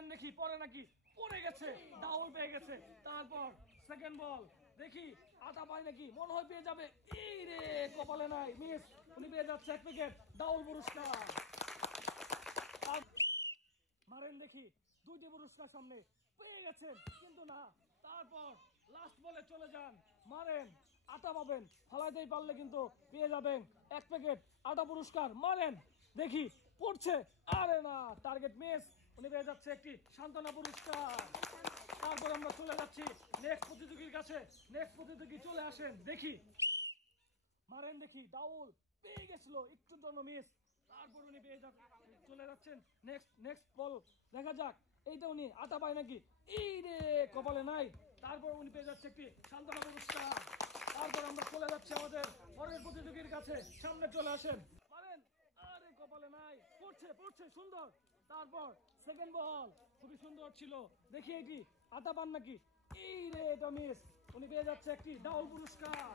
মারেন দেখি পরে নাকি পড়ে গেছে, ডাউল পেয়ে গেছে। তারপর সেকেন্ড বল, দেখি আটা পায় নাকি, মনে হয় পেয়ে যাবে। এই রে কপালে নাই, মিস। উনি পেয়ে যাচ্ছে 1 প্যাকেট ডাউল পুরস্কার। মারেন দেখি 2টি পুরস্কার সামনে পেয়ে গেছেন, কিন্তু না। তারপর লাস্ট বলে চলে যান, মারেন আটা পাবেন, ফালাইতেই পারলে কিন্তু পেয়ে যাবেন 1 প্যাকেট আটা পুরস্কার। মারেন দেখি পড়ছে, আরে না, টার্গেট মিস। উনি পেয়ে যাচ্ছে একটি সান্ত্বনা পুরস্কার। তারপর আমরা চলে যাচ্ছি নেক্সট প্রতিযোগীর কাছে। নেক্সট প্রতিযোগী চলে আসেন, দেখি মারেন দেখি ডাউল পেয়ে গেছিল, একটুর জন্য মিস। তারপর উনি পেয়ে চলে যাচ্ছেন নেক্সট বল, দেখা যাক এইটা উনি আটা পায় নাকি। এই রে কপালে নাই। তারপর উনি পেয়ে যাচ্ছে একটি সান্ত্বনা পুরস্কার। তারপর আমরা চলে যাচ্ছি আমাদের পরের প্রতিযোগীর কাছে, সামনে চলে আসেন। মারেন, আরে কপালে নাই, পড়ছে সুন্দর। তারপর সেকেন্ড বল খুবই সুন্দর ছিল, দেখি এটি আটা পান নাকি। এই রে এটা মিস। উনি পেয়ে যাচ্ছে একটি ডাউল পুরস্কার।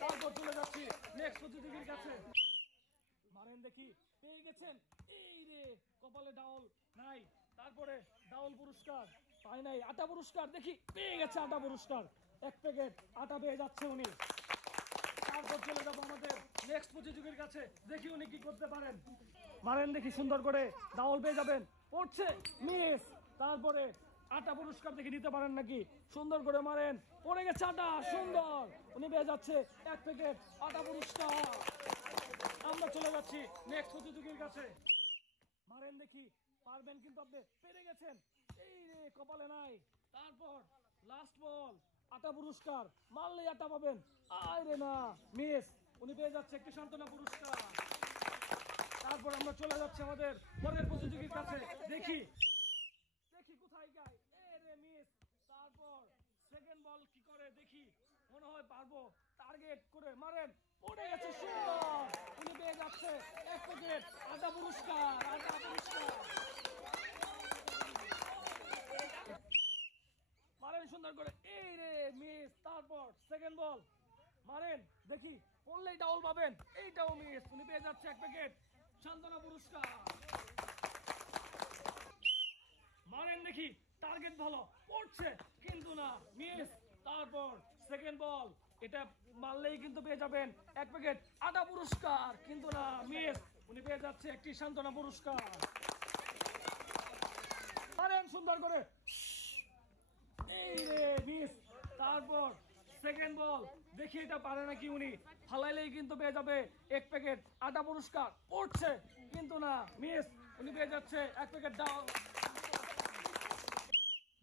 তারপর চলে যাচ্ছি নেক্সট প্রতিযোগীর কাছে। মারেন দেখি পেয়ে গেছেন, এই রে কপালে ডাউল নাই। তারপরে ডাউল পুরস্কার পাই নাই, আটা পুরস্কার দেখি পেয়ে গেছে আটা পুরস্কার। 1 প্যাকেট আটা পেয়ে যাচ্ছে উনি। তারপর চলে যাবো আমাদের নেক্সট প্রতিযোগীর কাছে, দেখি উনি কি করতে পারেন। মারেন দেখি সুন্দর করে, ডাউল পেয়ে যাবেন, পড়ছে মিস। তারপরে আটা পুরস্কার দেখে নিতে পারেন নাকি, সুন্দর করে মারেন, পড়ে গেছে আটা, সুন্দর। উনি পেয়ে যাচ্ছে 1 প্যাকেট আটা পুরস্কার। আমরা চলে যাচ্ছি নেক্সট প্রতিযোগীর কাছে। মারেন দেখি পারবেন, কিন্তু আপনি পেরে গেছেন। এই রে কপালে নাই। তারপর লাস্ট বল, আটা পুরস্কার, মারলেই আটা পাবেন। আয় রে না, মিস। উনি পেয়ে যাচ্ছে একটি সান্ত্বনা পুরস্কার। তারপর আমরা চলে যাচ্ছি আমাদের পরের প্রতিযোগীর কাছে, দেখি কোথায় গায়। এ রে মিস। তারপর সেকেন্ড বল কি করে দেখি, মনে হয় পারবো, টার্গেট করে মারেন, পড়ে গেছে, সুন্দর। উনি পেয়ে যাচ্ছে 1 প্যাকেট আটা পুরস্কার। মারেন সুন্দর করে, এই রে মিস। তারপর সেকেন্ড বল মারেন দেখি, পড়লেই ডাউল পাবেন, এইটাও মিস। উনি পেয়ে যাচ্ছে 1 প্যাকেট সান্ত্বনা পুরস্কার। মারেন দেখি টার্গেট ভালো, পড়ছে কিন্তু না, মিস। তারপর সেকেন্ড বল, এটা মারলেই কিন্তু পেয়ে যাবেন 1 প্যাকেট আটা পুরস্কার, কিন্তু না, মিস। উনি পেয়ে যাচ্ছে একটি সান্ত্বনা পুরস্কার। মারেন সুন্দর করে, এই রে মিস। তারপর সেকেন্ড বল, দেখি এটা পারে নাকি উনি, ফালাইলেই কিন্তু পেয়ে যাবে 1 প্যাকেট আটা পুরস্কার, পড়ছে কিন্তু না, মিস। উনি পেয়ে যাচ্ছে 1 প্যাকেট ডাউল,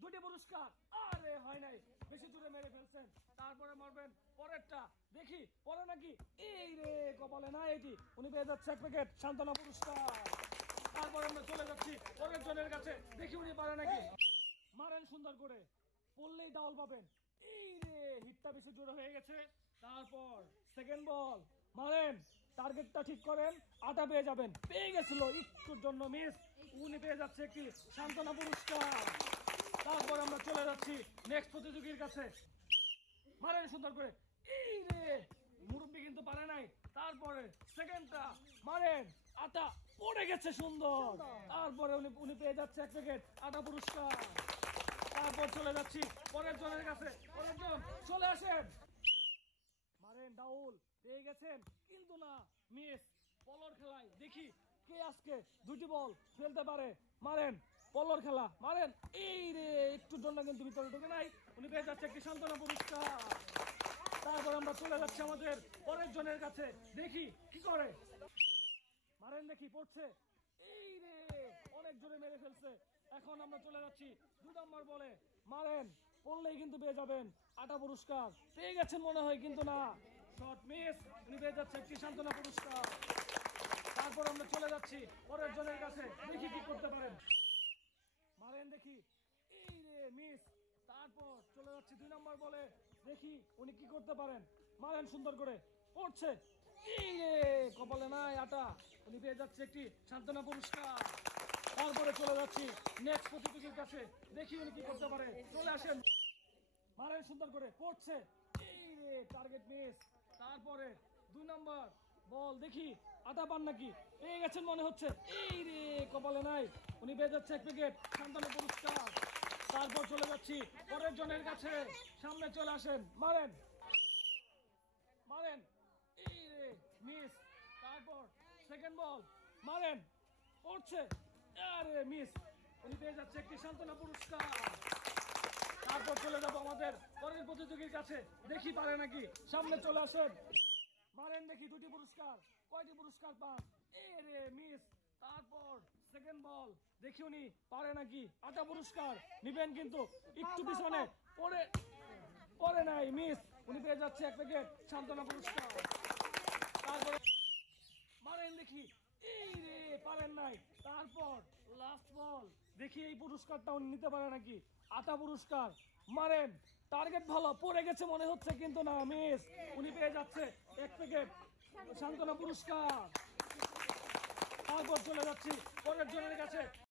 2টি পুরস্কার। আরে হয় নাই, বেশি দূরে মেরে ফেলছেন। তারপরে মারবেন পরেরটা, দেখি পরে নাকি। এই রে কপালে না এটি। উনি পেয়ে যাচ্ছে 1 প্যাকেট সান্ত্বনা পুরস্কার। তারপরে আমরা চলে যাচ্ছি পরের জনের কাছে, দেখি উনি পারে নাকি। মারেন সুন্দর করে, পড়লেই ডাউল পাবেন। এই রে হিটটা বেশি জোরে হয়ে গেছে। তারপর সেকেন্ড বল মারেন, টার্গেটটা ঠিক করেন, আটা পেয়ে যাবেন, পেয়ে গেছিল, একটুর জন্য মিস। উনি পেয়ে যাচ্ছে একটি সান্ত্বনা পুরস্কার। তারপর আমরা চলে যাচ্ছি নেক্সট প্রতিযোগীর কাছে। মারেন সুন্দর করে, এই রে মুরব্বি কিন্তু পারে নাই। তারপরে সেকেন্ডটা মারেন, আটা পড়ে গেছে, সুন্দর। তারপরে উনি পেয়ে যাচ্ছে 1 প্যাকেট আটা পুরস্কার। তারপর চলে যাচ্ছি পরের জনের কাছে, পরের জন চলে আসেন। মারেন ডাউল পেয়ে গেছেন, কিন্তু না, মিস। পলর খেলায় দেখি কে আজকে 2টি বল ফেলতে পারে। মারেন পলর খেলা, মারেন, এই রে একটুর জন্য কিন্তু ভিতরে ঢুকে নাই। উনি পেয়ে যাচ্ছে একটি সান্ত্বনা পুরস্কার। তারপর আমরা চলে যাচ্ছি আমাদের পরের জনের কাছে, দেখি কি করে। মারেন দেখি পড়ছে, এই রে অনেক জোরে মেরে ফেলছে। এখন আমরা চলে যাচ্ছি 2 নম্বর বলে, মারেন, পড়লেই কিন্তু পেয়ে যাবেন আটা পুরস্কার। পেয়ে গেছেন মনে হয়, কিন্তু না, শর্ট মিস। উনি পেয়ে যাচ্ছে একটি সান্ত্বনা পুরস্কার। তারপর আমরা চলে যাচ্ছি পরের জনের কাছে, দেখি কি করতে পারেন। মারেন দেখি, এই রে মিস। তারপর চলে যাচ্ছি 2 নম্বর বলে, দেখি উনি কি করতে পারেন। মারেন সুন্দর করে, পড়ছে, এই রে কপালে নাই আটা। উনি পেয়ে যাচ্ছে একটি সান্ত্বনা পুরস্কার। তারপরে চলে যাচ্ছি নেক্সট প্রতিযোগীর কাছে, দেখি উনি কি করতে পারে। চলে আসেন। মারেন সুন্দর করে, পড়ছে, এই রে টার্গেট মিস। তারপরে 2 নম্বর বল দেখি আটা পান নাকি, পেয়ে গেছেন মনে হচ্ছে। এই রে, কপালে নাই। উনি পেয়ে যাচ্ছে 1 প্যাকেট সান্ত্বনা পুরস্কার। তারপর চলে যাচ্ছি পরের জনের কাছে। সামনে চলে আসেন, মারেন মারেন। এই রে, মিস। তারপর সেকেন্ড বল, মারেন, পড়ছে, আরে মিস। উনি পেয়ে যাচ্ছে একটি সান্ত্বনা পুরস্কার। তারপর চলে যাবো আমাদের পরের প্রতিযোগীর কাছে, দেখি পারে নাকি। সামনে চলে আসেন, মারেন দেখি 2টি পুরস্কার, কয়টি পুরস্কার পান। এ রে, মিস। তারপর সেকেন্ড বল, দেখি উনি পারে নাকি। 8টা পুরস্কার নিবেন কিন্তু একটু পিছনে পড়ে পড়ে নাই, মিস। উনি পেয়ে যাচ্ছে 1 প্যাকেট সান্ত্বনা পুরস্কার। তারপরে মারেন দেখি, এই রে, পারেন নাই। তারপর লাস্ট বল, দেখি এই পুরস্কারটা উনি নিতে পারে নাকি। 8টা পুরস্কার, মারেন, টার্গেট ভালো, পড়ে গেছে মনে হচ্ছে কিন্তু না, মিস। উনি পেয়ে যাচ্ছে 1 প্যাকেট সান্ত্বনা পুরস্কার। তারপর চলে যাচ্ছি পরের জনের কাছে।